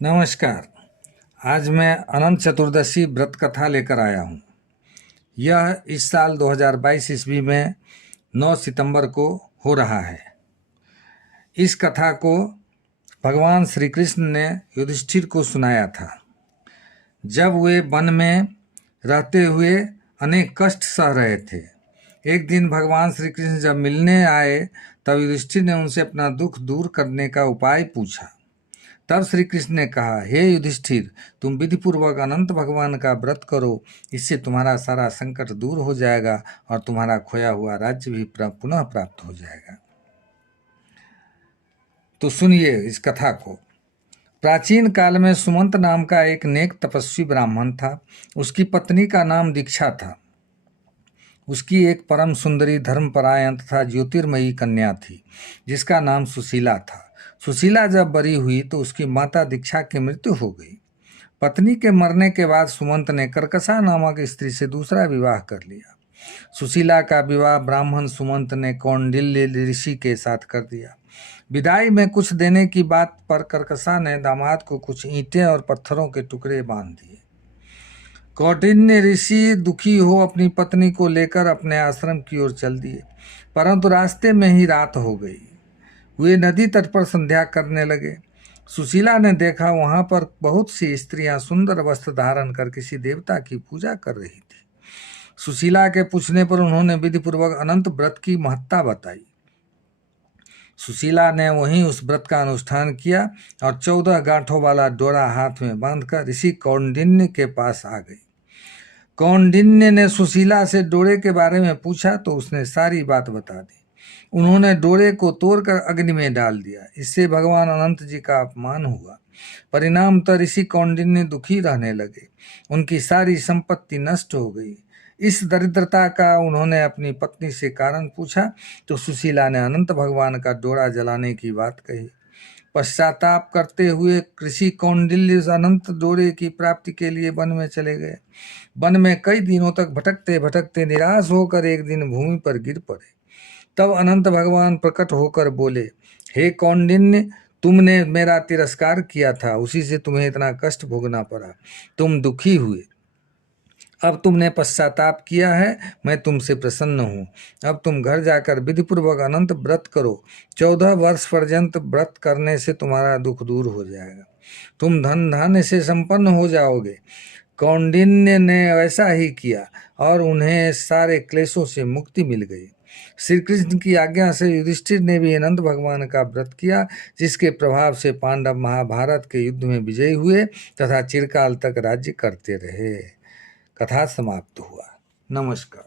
नमस्कार। आज मैं अनंत चतुर्दशी व्रत कथा लेकर आया हूँ। यह इस साल 2022 ईस्वी में 9 सितंबर को हो रहा है। इस कथा को भगवान श्री कृष्ण ने युधिष्ठिर को सुनाया था। जब वे वन में रहते हुए अनेक कष्ट सह रहे थे, एक दिन भगवान श्री कृष्ण जब मिलने आए तब युधिष्ठिर ने उनसे अपना दुख दूर करने का उपाय पूछा। तब श्री कृष्ण ने कहा, हे युधिष्ठिर, तुम विधिपूर्वक अनंत भगवान का व्रत करो, इससे तुम्हारा सारा संकट दूर हो जाएगा और तुम्हारा खोया हुआ राज्य भी पुनः प्राप्त हो जाएगा। तो सुनिए इस कथा को। प्राचीन काल में सुमंत नाम का एक नेक तपस्वी ब्राह्मण था। उसकी पत्नी का नाम दीक्षा था। उसकी एक परम सुंदरी धर्मपरायण तथा ज्योतिर्मयी कन्या थी जिसका नाम सुशीला था। सुशीला जब बड़ी हुई तो उसकी माता दीक्षा की मृत्यु हो गई। पत्नी के मरने के बाद सुमंत ने कर्कशा नामक स्त्री से दूसरा विवाह कर लिया। सुशीला का विवाह ब्राह्मण सुमंत ने कौंडिल्य ऋषि के साथ कर दिया। विदाई में कुछ देने की बात पर कर्कशा ने दामाद को कुछ ईंटें और पत्थरों के टुकड़े बांध दिए। कौंडिन्य ऋषि दुखी हो अपनी पत्नी को लेकर अपने आश्रम की ओर चल दिए, परंतु रास्ते में ही रात हो गई। वे नदी तट पर संध्या करने लगे। सुशीला ने देखा वहां पर बहुत सी स्त्रियां सुंदर वस्त्र धारण कर किसी देवता की पूजा कर रही थी। सुशीला के पूछने पर उन्होंने विधिपूर्वक अनंत व्रत की महत्ता बताई। सुशीला ने वहीं उस व्रत का अनुष्ठान किया और 14 गांठों वाला डोरा हाथ में बांधकर ऋषि कौंडिन्य के पास आ गई। कौंडिन्य ने सुशीला से डोरे के बारे में पूछा तो उसने सारी बात बता दी। उन्होंने डोरे को तोड़कर अग्नि में डाल दिया। इससे भगवान अनंत जी का अपमान हुआ। परिणामतः ऋषि कौंडिन्य दुखी रहने लगे। उनकी सारी संपत्ति नष्ट हो गई। इस दरिद्रता का उन्होंने अपनी पत्नी से कारण पूछा तो सुशीला ने अनंत भगवान का डोरा जलाने की बात कही। पश्चाताप करते हुए ऋषि कौंडिल्य अनंत डोरे की प्राप्ति के लिए वन में चले गए। वन में कई दिनों तक भटकते भटकते निराश होकर एक दिन भूमि पर गिर पड़े। तब अनंत भगवान प्रकट होकर बोले, हे कौंडिन्य, तुमने मेरा तिरस्कार किया था, उसी से तुम्हें इतना कष्ट भोगना पड़ा। तुम दुखी हुए। अब तुमने पश्चाताप किया है, मैं तुमसे प्रसन्न हूँ। अब तुम घर जाकर विधिपूर्वक अनंत व्रत करो। 14 वर्ष पर्यंत व्रत करने से तुम्हारा दुख दूर हो जाएगा। तुम धन धान्य से संपन्न हो जाओगे। कौंडिन्य ने वैसा ही किया और उन्हें सारे क्लेशों से मुक्ति मिल गई। श्री कृष्ण की आज्ञा से युधिष्ठिर ने भी अनंत भगवान का व्रत किया, जिसके प्रभाव से पांडव महाभारत के युद्ध में विजयी हुए तथा चिरकाल तक राज्य करते रहे। कथा समाप्त हुआ। नमस्कार।